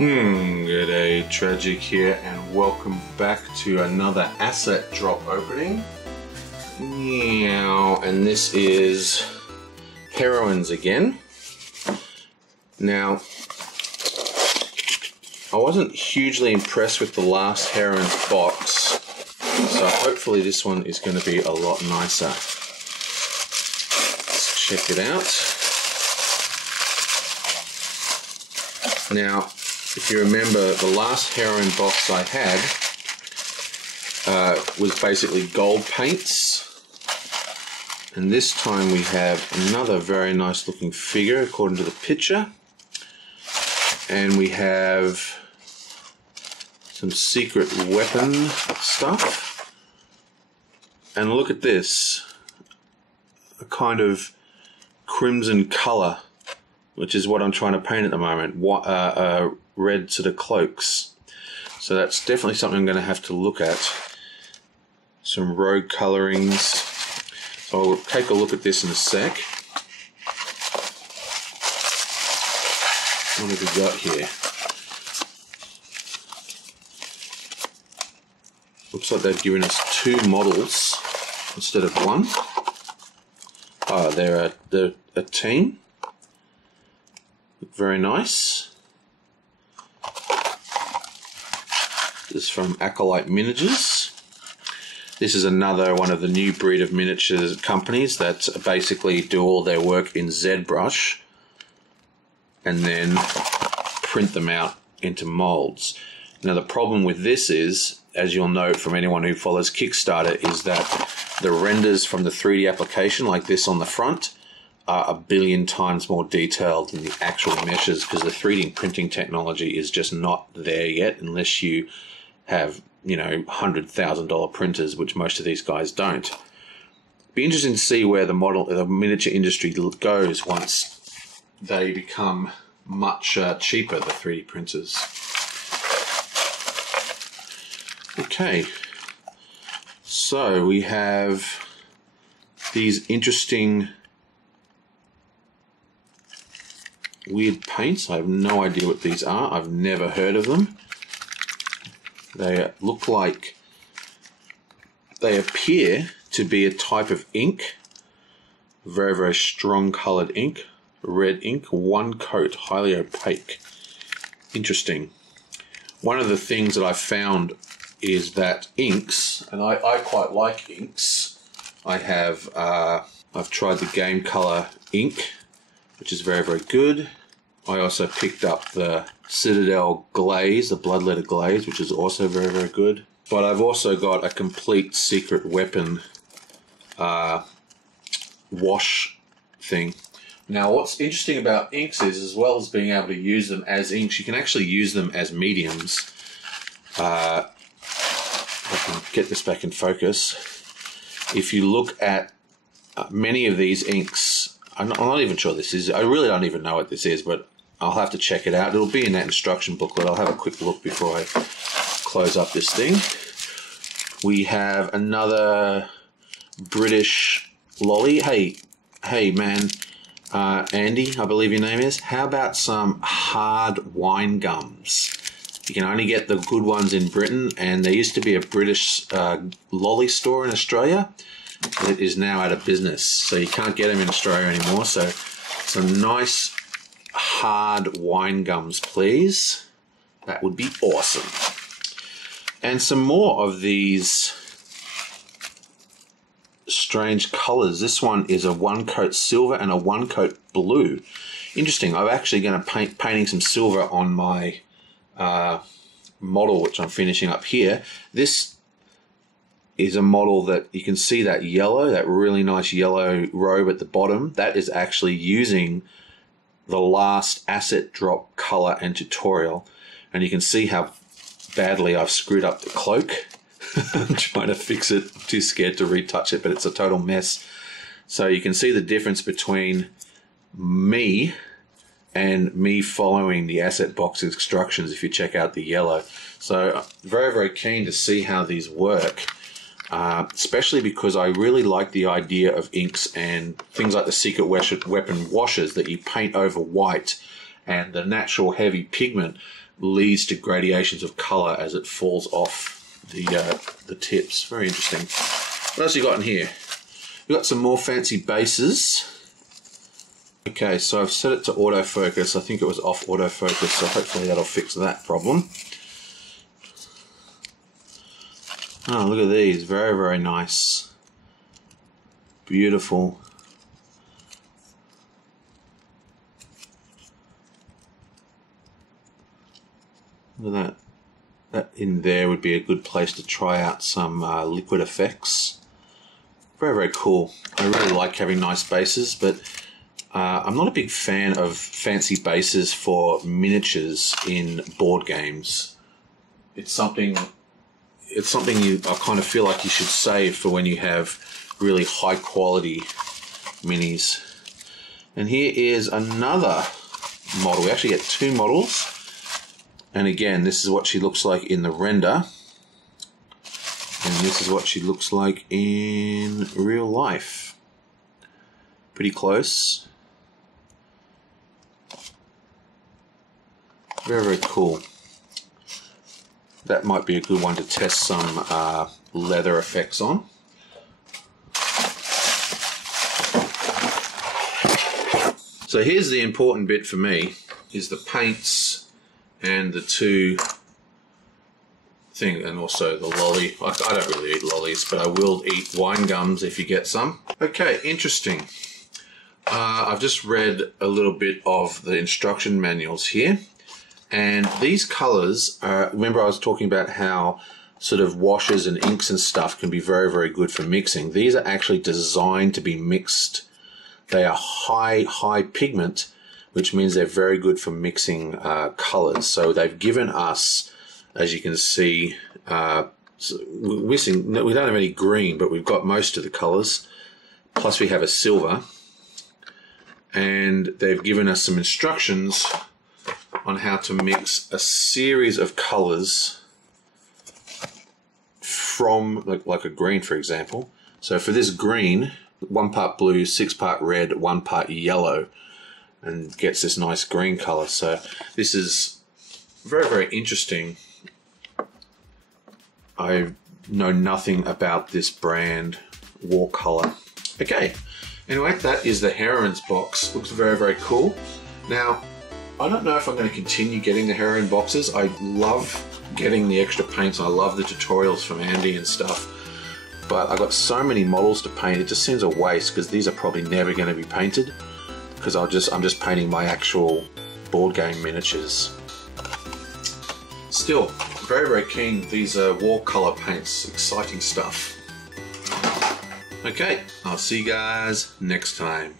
G'day, Tragic here, and welcome back to another asset drop opening. And this is Heroines again. Now, I wasn't hugely impressed with the last Heroines box, so hopefully this one is going to be a lot nicer. Let's check it out. Now, if you remember, the last Heroine box I had was basically gold paints, and this time we have another very nice looking figure according to the picture, and we have some secret weapon stuff, and look at this, a kind of crimson color, which is what I'm trying to paint at the moment. Red sort of cloaks. So that's definitely something I'm going to have to look at. Some rogue colorings. So I'll take a look at this in a sec. What have we got here? Looks like they've given us two models instead of one. Oh, they're a team. Look very nice. This is from Acolyte Miniatures. This is another one of the new breed of miniatures companies that basically do all their work in ZBrush and then print them out into molds. Now the problem with this is, as you'll note from anyone who follows Kickstarter, is that the renders from the 3D application, like this on the front, are a billion times more detailed than the actual meshes, because the 3D printing technology is just not there yet unless you have, you know, $100,000 printers, which most of these guys don't. Be interesting to see where the miniature industry goes once they become much cheaper, the 3D printers. Okay, so we have these interesting weird paints. I have no idea what these are. I've never heard of them. They look like, they appear to be a type of ink. Very, very strong colored ink. Red ink, one coat, highly opaque. Interesting. One of the things that I found is that inks, and I quite like inks. I've tried the Game Color ink, which is very, very good. I also picked up the Citadel glaze, the bloodletter glaze, which is also very, very good. But I've also got a complete secret weapon wash thing. Now, what's interesting about inks is, as well as being able to use them as inks, you can actually use them as mediums. If I can get this back in focus. If you look at many of these inks, I'm not even sure this is, I really don't even know what this is, but I'll have to check it out. It'll be in that instruction booklet. I'll have a quick look before I close up this thing. We have another British lolly. Hey man, Andy, I believe your name is. How about some hard wine gums? You can only get the good ones in Britain, and there used to be a British lolly store in Australia. It is now out of business, so you can't get them in Australia anymore. So some nice hard wine gums, please. That would be awesome. And some more of these strange colors. This one is a one coat silver and a one coat blue. Interesting. I'm actually going to painting some silver on my model, which I'm finishing up here. This is a model that you can see that yellow, that really nice yellow robe at the bottom. That is actually using the last asset drop color and tutorial. And you can see how badly I've screwed up the cloak. I'm trying to fix it, too scared to retouch it, but it's a total mess. So you can see the difference between me and me following the asset box instructions if you check out the yellow. So very, very keen to see how these work. Especially because I really like the idea of inks and things like the secret weapon washes that you paint over white, and the natural heavy pigment leads to gradations of color as it falls off the tips. Very interesting. What else you got in here? We've got some more fancy bases. Okay, so I've set it to autofocus. I think it was off autofocus, so hopefully that'll fix that problem. Oh, look at these. Very, very nice. Beautiful. Look at that. That in there would be a good place to try out some liquid effects. Very, very cool. I really like having nice bases, but I'm not a big fan of fancy bases for miniatures in board games. It's something I kind of feel like you should save for when you have really high quality minis. And here is another model. We actually get two models. And again, this is what she looks like in the render. And this is what she looks like in real life. Pretty close. Very, very cool. That might be a good one to test some leather effects on. So here's the important bit for me, is the paints and the two thing, and also the lolly. I don't really eat lollies, but I will eat wine gums if you get some. Okay, interesting. I've just read a little bit of the instruction manuals here, and these colors remember I was talking about how sort of washes and inks and stuff can be very, very good for mixing. These are actually designed to be mixed. They are high pigment, which means they're very good for mixing colors. So they've given us, as you can see, we don't have any green, but we've got most of the colors. Plus we have a silver. And they've given us some instructions on how to mix a series of colors from, like a green, for example. So for this green, 1 part blue, 6 part red, 1 part yellow, and gets this nice green color. So this is very, very interesting. I know nothing about this brand Watercolor. Okay, anyway, that is the Heroines box. Looks very, very cool. Now, I don't know if I'm going to continue getting the Heroine boxes. I love getting the extra paints. I love the tutorials from Andy and stuff. But I've got so many models to paint, it just seems a waste because these are probably never going to be painted, because I'm just painting my actual board game miniatures. Still, very, very keen. These are watercolor paints, exciting stuff. Okay, I'll see you guys next time.